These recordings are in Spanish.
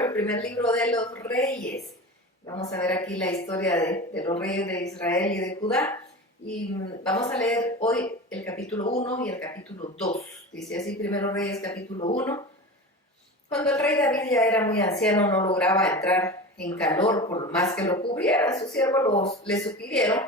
el primer libro de los reyes. Vamos a ver aquí la historia de los reyes de Israel y de Judá. Y vamos a leer hoy el capítulo 1 y el capítulo 2. Dice así, Primero Reyes, capítulo 1. Cuando el rey David ya era muy anciano, no lograba entrar en calor por más que lo cubriera. Sus siervos le sugirieron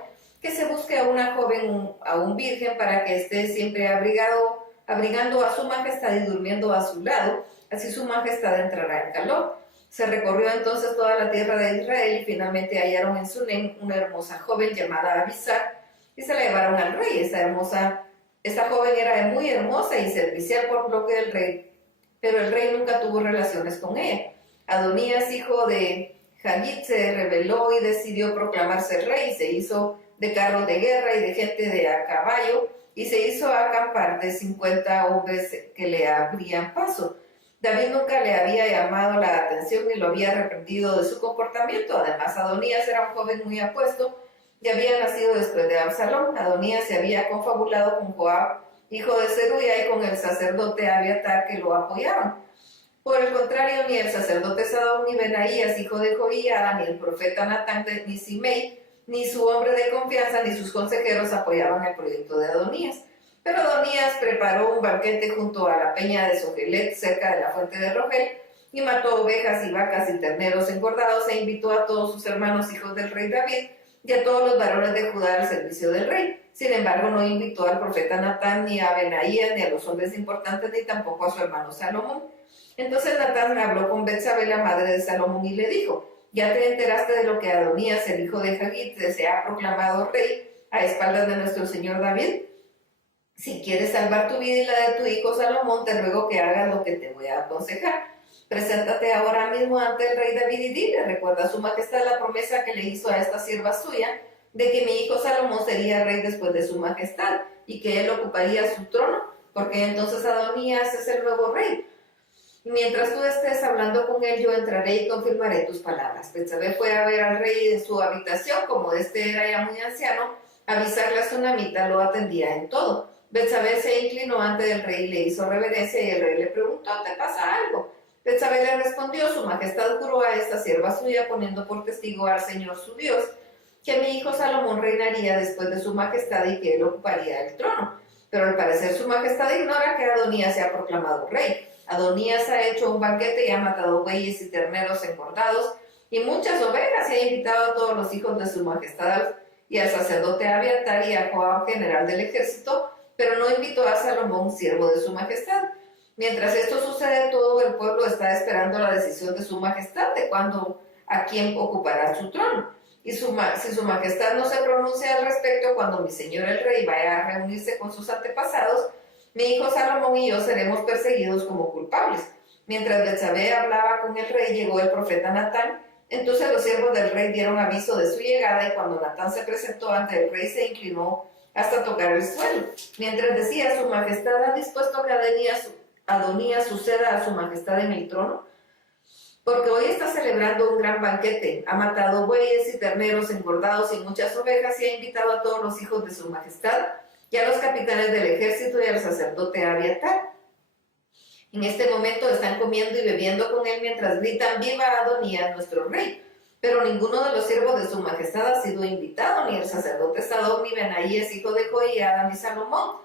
que se busque a una joven, a un virgen, para que esté siempre abrigando a su majestad y durmiendo a su lado, así su majestad entrará en calor. Se recorrió entonces toda la tierra de Israel y finalmente hallaron en Sunem una hermosa joven llamada Abisag y se la llevaron al rey. Esta joven era muy hermosa y servicial por lo que el rey, pero el rey nunca tuvo relaciones con ella. Adonías, hijo de Hagit, se rebeló y decidió proclamarse rey. Se hizo de carros de guerra y de gente de a caballo y se hizo acampar de 50 hombres que le abrían paso. David nunca le había llamado la atención ni lo había reprendido de su comportamiento. Además, Adonías era un joven muy apuesto y había nacido después de Absalón. Adonías se había confabulado con Joab, hijo de Zeruya, y con el sacerdote Abiatar, que lo apoyaban. Por el contrario, ni el sacerdote Sadoc, ni Benaías, hijo de Joiada, ni el profeta Natán, ni Simei, ni su hombre de confianza, ni sus consejeros apoyaban el proyecto de Adonías. Pero Adonías preparó un banquete junto a la peña de Sogelet, cerca de la fuente de Rogel, y mató ovejas y vacas y terneros engordados, e invitó a todos sus hermanos hijos del rey David y a todos los varones de Judá al servicio del rey. Sin embargo, no invitó al profeta Natán, ni a Benaías, ni a los hombres importantes, ni tampoco a su hermano Salomón. Entonces Natán habló con Betsabé, la madre de Salomón, y le dijo: ¿Ya te enteraste de lo que Adonías, el hijo de Hagit, se ha proclamado rey a espaldas de nuestro señor David? Si quieres salvar tu vida y la de tu hijo Salomón, te ruego que hagas lo que te voy a aconsejar. Preséntate ahora mismo ante el rey David y dile: ¿recuerda su majestad la promesa que le hizo a esta sierva suya de que mi hijo Salomón sería rey después de su majestad y que él ocuparía su trono? Porque entonces Adonías es el nuevo rey. Mientras tú estés hablando con él, yo entraré y confirmaré tus palabras. Betsabé fue a ver al rey en su habitación. Como este era ya muy anciano, Abisag la sunamita lo atendía en todo. Betsabé se inclinó ante el rey y le hizo reverencia, y el rey le preguntó: ¿te pasa algo? Betsabé le respondió: su majestad juró a esta sierva suya, poniendo por testigo al Señor su Dios, que mi hijo Salomón reinaría después de su majestad y que él ocuparía el trono. Pero al parecer su majestad ignora que Adonías se ha proclamado rey. Adonías ha hecho un banquete y ha matado bueyes y terneros engordados y muchas ovejas, y ha invitado a todos los hijos de su majestad y al sacerdote Abiatar y a Joab, general del ejército, pero no invitó a Salomón, siervo de su majestad. Mientras esto sucede, todo el pueblo está esperando la decisión de su majestad de cuándo, a quién ocupará su trono. Y si su majestad no se pronuncia al respecto, cuando mi señor el rey vaya a reunirse con sus antepasados, mi hijo Salomón y yo seremos perseguidos como culpables. Mientras Betsabé hablaba con el rey, llegó el profeta Natán. Entonces los siervos del rey dieron aviso de su llegada, y cuando Natán se presentó ante el rey, se inclinó hasta tocar el suelo. Mientras decía: su majestad ha dispuesto que Adonías suceda a su majestad en el trono, porque hoy está celebrando un gran banquete. Ha matado bueyes y terneros engordados y muchas ovejas, y ha invitado a todos los hijos de su majestad y a los capitanes del ejército y al sacerdote Abiatar. En este momento están comiendo y bebiendo con él mientras gritan: ¡viva Adonías, nuestro rey! Pero ninguno de los siervos de su majestad ha sido invitado, ni el sacerdote Sadoc, ni Benaías, hijo de Joiada, ni Salomón.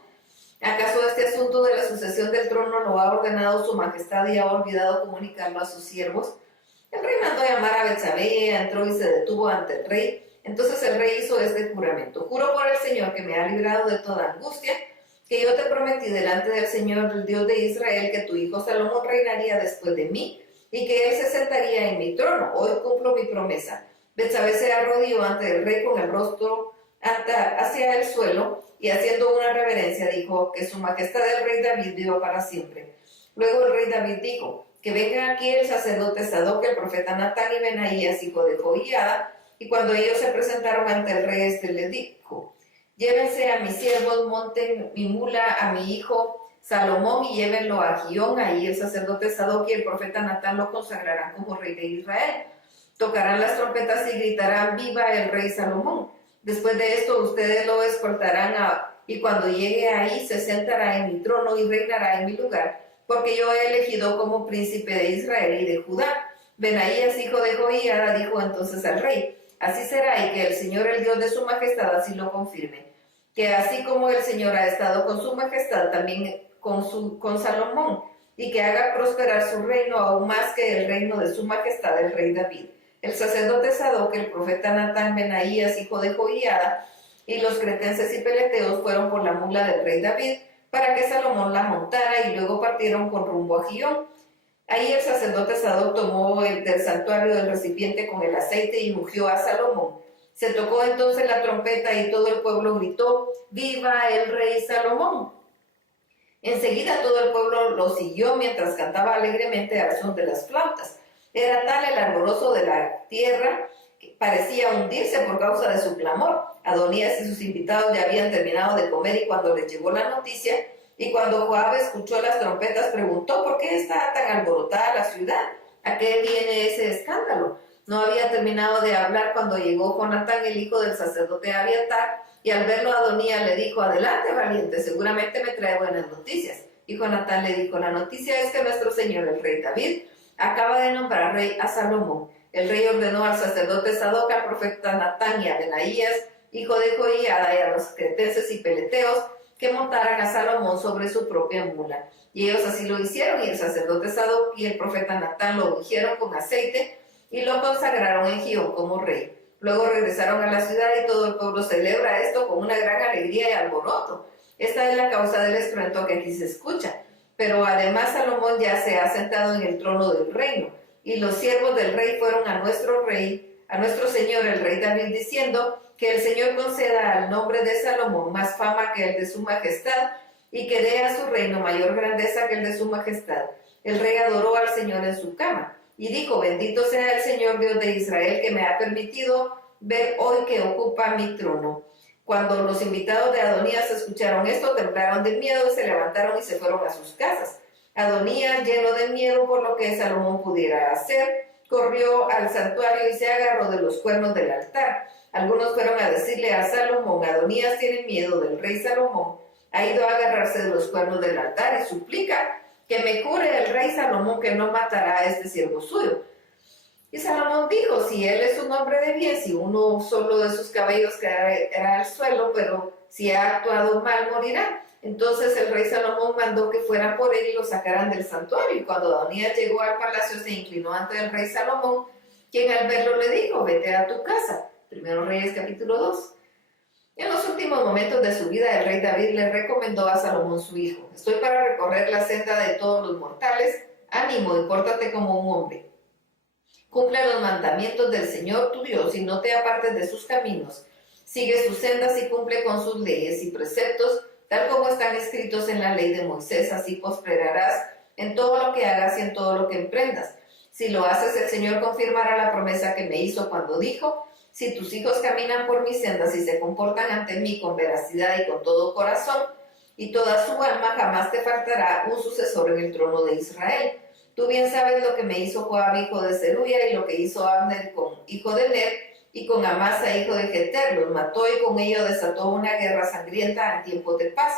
¿Acaso este asunto de la sucesión del trono lo ha ordenado su majestad y ha olvidado comunicarlo a sus siervos? El rey mandó llamar a Betsabé, entró y se detuvo ante el rey. Entonces el rey hizo este juramento: juro por el Señor, que me ha librado de toda angustia, que yo te prometí delante del Señor, el Dios de Israel, que tu hijo Salomón reinaría después de mí y que él se sentaría en mi trono. Hoy cumplo mi promesa. Betsabé se arrodilló ante el rey con el rostro hacia el suelo, y haciendo una reverencia dijo: que su majestad el rey David viva para siempre. Luego el rey David dijo: que vengan aquí el sacerdote Sadoc, el profeta Natán y Benaías, hijo de Joiada. Y cuando ellos se presentaron ante el rey, este le dijo: llévense a mis siervos, monten mi mula a mi hijo Salomón y llévenlo a Gión. Ahí el sacerdote Sadoc y el profeta Natán lo consagrarán como rey de Israel. Tocarán las trompetas y gritarán: viva el rey Salomón. Después de esto ustedes lo escoltarán y cuando llegue ahí se sentará en mi trono y reinará en mi lugar, porque yo he elegido como príncipe de Israel y de Judá. Benaías, hijo de Joiada, dijo entonces al rey: así será, y que el Señor, el Dios de su majestad, así lo confirme, que así como el Señor ha estado con su majestad, también con Salomón, y que haga prosperar su reino aún más que el reino de su majestad el rey David. El sacerdote Sadoc, el profeta Natán, Benaías, hijo de Joiada, y los cretenses y peleteos fueron por la mula del rey David, para que Salomón la montara, y luego partieron con rumbo a Gihón. Ahí el sacerdote Sadoc tomó del santuario del recipiente con el aceite y ungió a Salomón. Se tocó entonces la trompeta y todo el pueblo gritó: ¡Viva el rey Salomón! Enseguida todo el pueblo lo siguió mientras cantaba alegremente al son de las flautas. Era tal el alborozo de la tierra que parecía hundirse por causa de su clamor. Adonías y sus invitados ya habían terminado de comer y cuando les llegó la noticia, y cuando Joab escuchó las trompetas, preguntó: ¿por qué está tan alborotada la ciudad? ¿A qué viene ese escándalo? No había terminado de hablar cuando llegó Jonatán, el hijo del sacerdote Abiatar, y al verlo Adonías le dijo: adelante, valiente, seguramente me trae buenas noticias. Y Jonatán le dijo: la noticia es que nuestro señor el rey David acaba de nombrar rey a Salomón. El rey ordenó al sacerdote Sadoc, al profeta Natán y a Benaías, hijo de Joiada, y a los cretenses y peleteos, que montaran a Salomón sobre su propia mula. Y ellos así lo hicieron, y el sacerdote Sadoc y el profeta Natán lo ungieron con aceite y lo consagraron en Gihón como rey. Luego regresaron a la ciudad y todo el pueblo celebra esto con una gran alegría y alboroto. Esta es la causa del estruendo que aquí se escucha. Pero además Salomón ya se ha sentado en el trono del reino, y los siervos del rey fueron a nuestro señor el rey David, diciendo: que el Señor conceda al nombre de Salomón más fama que el de su majestad, y que dé a su reino mayor grandeza que el de su majestad. El rey adoró al Señor en su cama, y dijo: bendito sea el Señor Dios de Israel, que me ha permitido ver hoy que ocupa mi trono. Cuando los invitados de Adonías escucharon esto, temblaron de miedo, se levantaron y se fueron a sus casas. Adonías, lleno de miedo por lo que Salomón pudiera hacer, corrió al santuario y se agarró de los cuernos del altar. Algunos fueron a decirle a Salomón: Adonías tiene miedo del rey Salomón, ha ido a agarrarse de los cuernos del altar y suplica que me cure el rey Salomón, que no matará a este siervo suyo. Y Salomón dijo: si él es un hombre de bien, si uno solo de sus cabellos caerá al suelo, pero si ha actuado mal, morirá. Entonces el rey Salomón mandó que fueran por él y lo sacaran del santuario. Y cuando Adonías llegó al palacio, se inclinó ante el rey Salomón, quien al verlo le dijo: vete a tu casa. Primero Reyes capítulo 2. En los últimos momentos de su vida, el rey David le recomendó a Salomón su hijo: estoy para recorrer la senda de todos los mortales. Ánimo y pórtate como un hombre. Cumple los mandamientos del Señor tu Dios y no te apartes de sus caminos. Sigue sus sendas y cumple con sus leyes y preceptos, tal como están escritos en la ley de Moisés. Así prosperarás en todo lo que hagas y en todo lo que emprendas. Si lo haces, el Señor confirmará la promesa que me hizo cuando dijo: si tus hijos caminan por mis sendas y se comportan ante mí con veracidad y con todo corazón, y toda su alma, jamás te faltará un sucesor en el trono de Israel. Tú bien sabes lo que me hizo Joab, hijo de Zeruya, y lo que hizo Abner, hijo de Ner, y con Amasa, hijo de Jeter. Los mató y con ello desató una guerra sangrienta en tiempos de paz,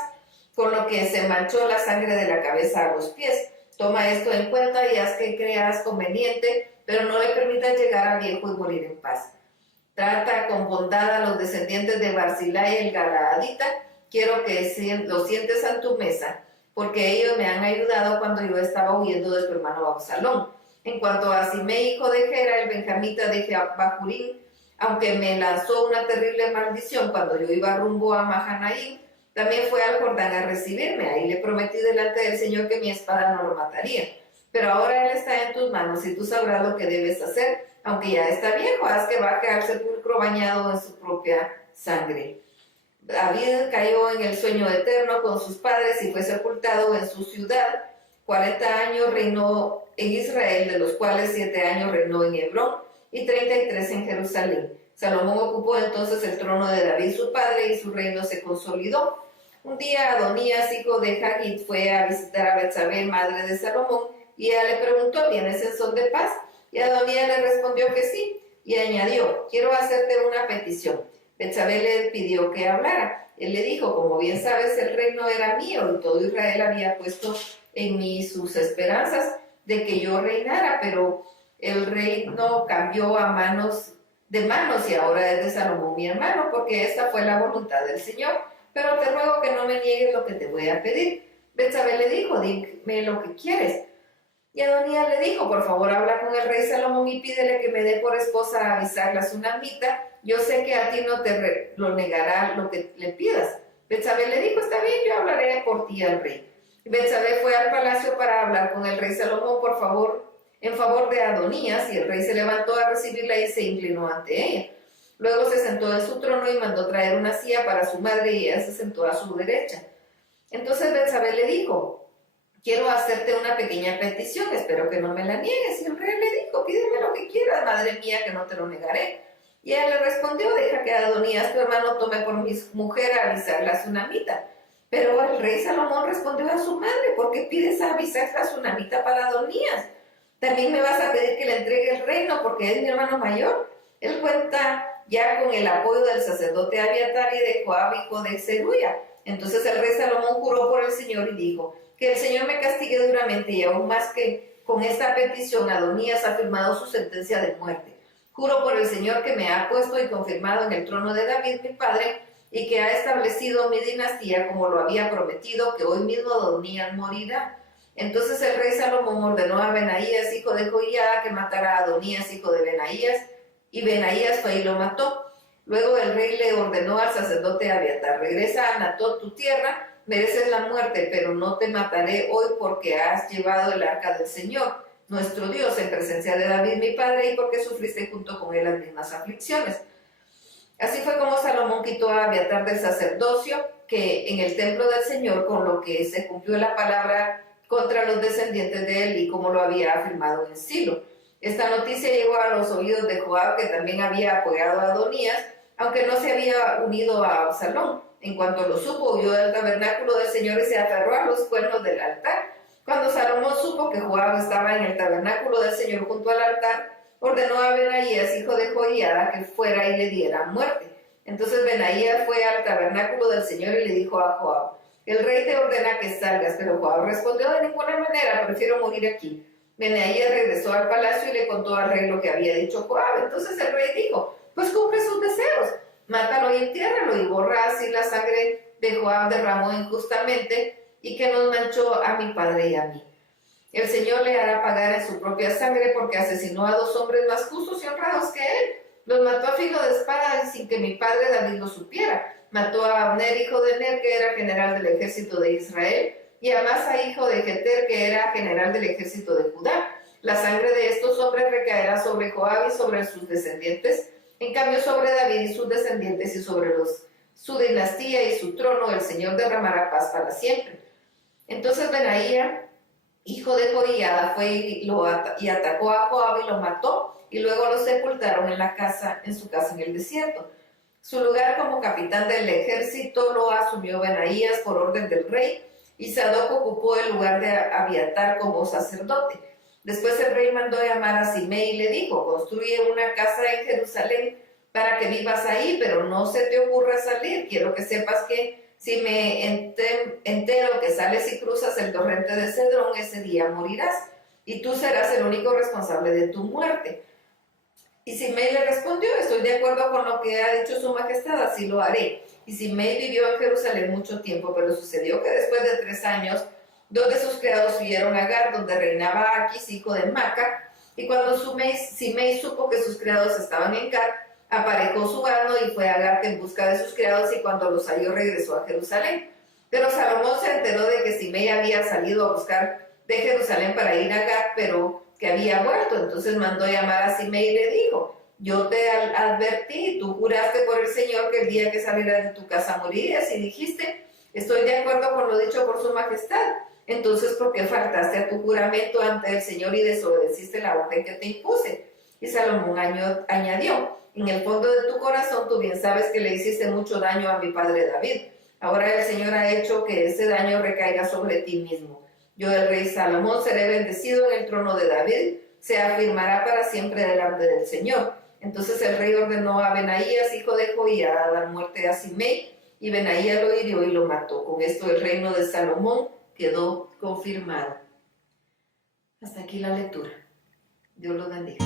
con lo que se manchó la sangre de la cabeza a los pies. Toma esto en cuenta y haz que creas conveniente, pero no le permitas llegar a viejo y morir en paz. Trata con bondad a los descendientes de Barzilai el Galaadita. Quiero que lo sientes en tu mesa, porque ellos me han ayudado cuando yo estaba huyendo de tu hermano Absalón. En cuanto a Simei, hijo de Gera, el benjamita de Bahurín, aunque me lanzó una terrible maldición cuando yo iba rumbo a Mahanaim, también fue al Jordán a recibirme. Ahí le prometí delante del Señor que mi espada no lo mataría. Pero ahora él está en tus manos y tú sabrás lo que debes hacer. Aunque ya está viejo, haz que baje al sepulcro bañado en su propia sangre. David cayó en el sueño eterno con sus padres y fue sepultado en su ciudad. 40 años reinó en Israel, de los cuales 7 años reinó en Hebrón y 33 en Jerusalén. Salomón ocupó entonces el trono de David su padre y su reino se consolidó. Un día Adonías, hijo de Hagit, fue a visitar a Betsabé, madre de Salomón, y ella le preguntó: ¿vienes en son de paz? Y Adonías le respondió que sí, y añadió: quiero hacerte una petición. Betsabé le pidió que hablara. Él le dijo: como bien sabes, el reino era mío y todo Israel había puesto en mí sus esperanzas de que yo reinara, pero el reino cambió a manos y ahora es de Salomón mi hermano, porque esta fue la voluntad del Señor. Pero te ruego que no me niegues lo que te voy a pedir. Betsabé le dijo, dime lo que quieres. Y Adonías le dijo, por favor, habla con el rey Salomón y pídele que me dé por esposa a Abisag la sunamita. Yo sé que a ti no te lo negará lo que le pidas. Betsabé le dijo, está bien, yo hablaré por ti al rey. Betsabé fue al palacio para hablar con el rey Salomón, por favor, en favor de Adonías, y el rey se levantó a recibirla y se inclinó ante ella. Luego se sentó en su trono y mandó traer una silla para su madre y ella se sentó a su derecha. Entonces Betsabé le dijo, quiero hacerte una pequeña petición, espero que no me la niegues. Y el rey le dijo, pídeme lo que quieras, madre mía, que no te lo negaré. Y ella le respondió, deja que Adonías, tu hermano, tome por mi mujer a Abisag la sunamita. Pero el rey Salomón respondió a su madre, ¿por qué pides a Abisag la sunamita para Adonías? También me vas a pedir que le entregue el reino porque es mi hermano mayor. Él cuenta ya con el apoyo del sacerdote Abiatar y de Joab, hijo de Zeruya. Entonces el rey Salomón juró por el Señor y dijo, que el Señor me castigue duramente, y aún más que con esta petición Adonías ha firmado su sentencia de muerte. Juro por el Señor que me ha puesto y confirmado en el trono de David mi padre, y que ha establecido mi dinastía como lo había prometido, que hoy mismo Adonías morirá. Entonces el rey Salomón ordenó a Benaías, hijo de Joiada, que matara a Adonías, hijo de Benaías, y Benaías fue y lo mató. Luego el rey le ordenó al sacerdote Abiatar, regresa a Anatot, tu tierra, mereces la muerte, pero no te mataré hoy porque has llevado el arca del Señor, nuestro Dios, en presencia de David mi padre, y porque sufriste junto con él las mismas aflicciones. Así fue como Salomón quitó a Abiatar del sacerdocio, que en el templo del Señor, con lo que se cumplió la palabra contra los descendientes de él, y como lo había afirmado en Silo. Esta noticia llegó a los oídos de Joab, que también había apoyado a Adonías, aunque no se había unido a Absalón. En cuanto lo supo, huyó del tabernáculo del Señor y se aferró a los cuernos del altar. Cuando Salomón supo que Joab estaba en el tabernáculo del Señor junto al altar, ordenó a Benaías, hijo de Joiada, que fuera y le diera muerte. Entonces Benaías fue al tabernáculo del Señor y le dijo a Joab, el rey te ordena que salgas. Pero Joab respondió, de ninguna manera, prefiero morir aquí. Benaías regresó al palacio y le contó al rey lo que había dicho Joab. Entonces el rey dijo, pues cumple sus deseos, mátalo y entiérralo, y borra así la sangre de Joab derramó injustamente y que nos manchó a mi padre y a mí. El Señor le hará pagar en su propia sangre porque asesinó a 2 hombres más justos y honrados que él. Los mató a filo de espada sin que mi padre David lo supiera. Mató a Abner, hijo de Ner, que era general del ejército de Israel, y a Amasa, hijo de Jeter, que era general del ejército de Judá. La sangre de estos hombres recaerá sobre Joab y sobre sus descendientes. En cambio, sobre David y sus descendientes y sobre su dinastía y su trono, el Señor derramará paz para siempre. Entonces Benaía, hijo de Joiada, fue y atacó a Joab y lo mató, y luego lo sepultaron en su casa en el desierto. Su lugar como capitán del ejército lo asumió Benaías por orden del rey, y Sadoc ocupó el lugar de Abiatar como sacerdote. Después el rey mandó llamar a Simei y le dijo, construye una casa en Jerusalén para que vivas ahí, pero no se te ocurra salir. Quiero que sepas que si me entero que sales y cruzas el torrente de Cedrón, ese día morirás, y tú serás el único responsable de tu muerte. Y Simei le respondió, estoy de acuerdo con lo que ha dicho su majestad, así lo haré. Y Simei vivió en Jerusalén mucho tiempo, pero sucedió que después de 3 años, 2 de sus criados huyeron a Gat, donde reinaba Aquis, hijo de Maca, y cuando Simei supo que sus criados estaban en Gat, aparejó su asno y fue a Gat en busca de sus criados, y cuando los halló regresó a Jerusalén. Pero Salomón se enteró de que Simei había salido a buscar de Jerusalén para ir a Gat, pero que había vuelto. Entonces mandó llamar a Simei y le dijo, yo te advertí, tú juraste por el Señor que el día que salieras de tu casa morirías, y dijiste, estoy de acuerdo con lo dicho por su majestad. Entonces, ¿por qué faltaste a tu juramento ante el Señor y desobedeciste la orden que te impuse? Y Salomón añadió, en el fondo de tu corazón tú bien sabes que le hiciste mucho daño a mi padre David. Ahora el Señor ha hecho que ese daño recaiga sobre ti mismo. Yo, el rey Salomón, seré bendecido en el trono de David, se afirmará para siempre delante del Señor. Entonces el rey ordenó a Benaías, hijo de Joiada, a dar muerte a Simei, y Benaías lo hirió y lo mató. Con esto el reino de Salomón quedó confirmado. Hasta aquí la lectura. Dios los bendiga.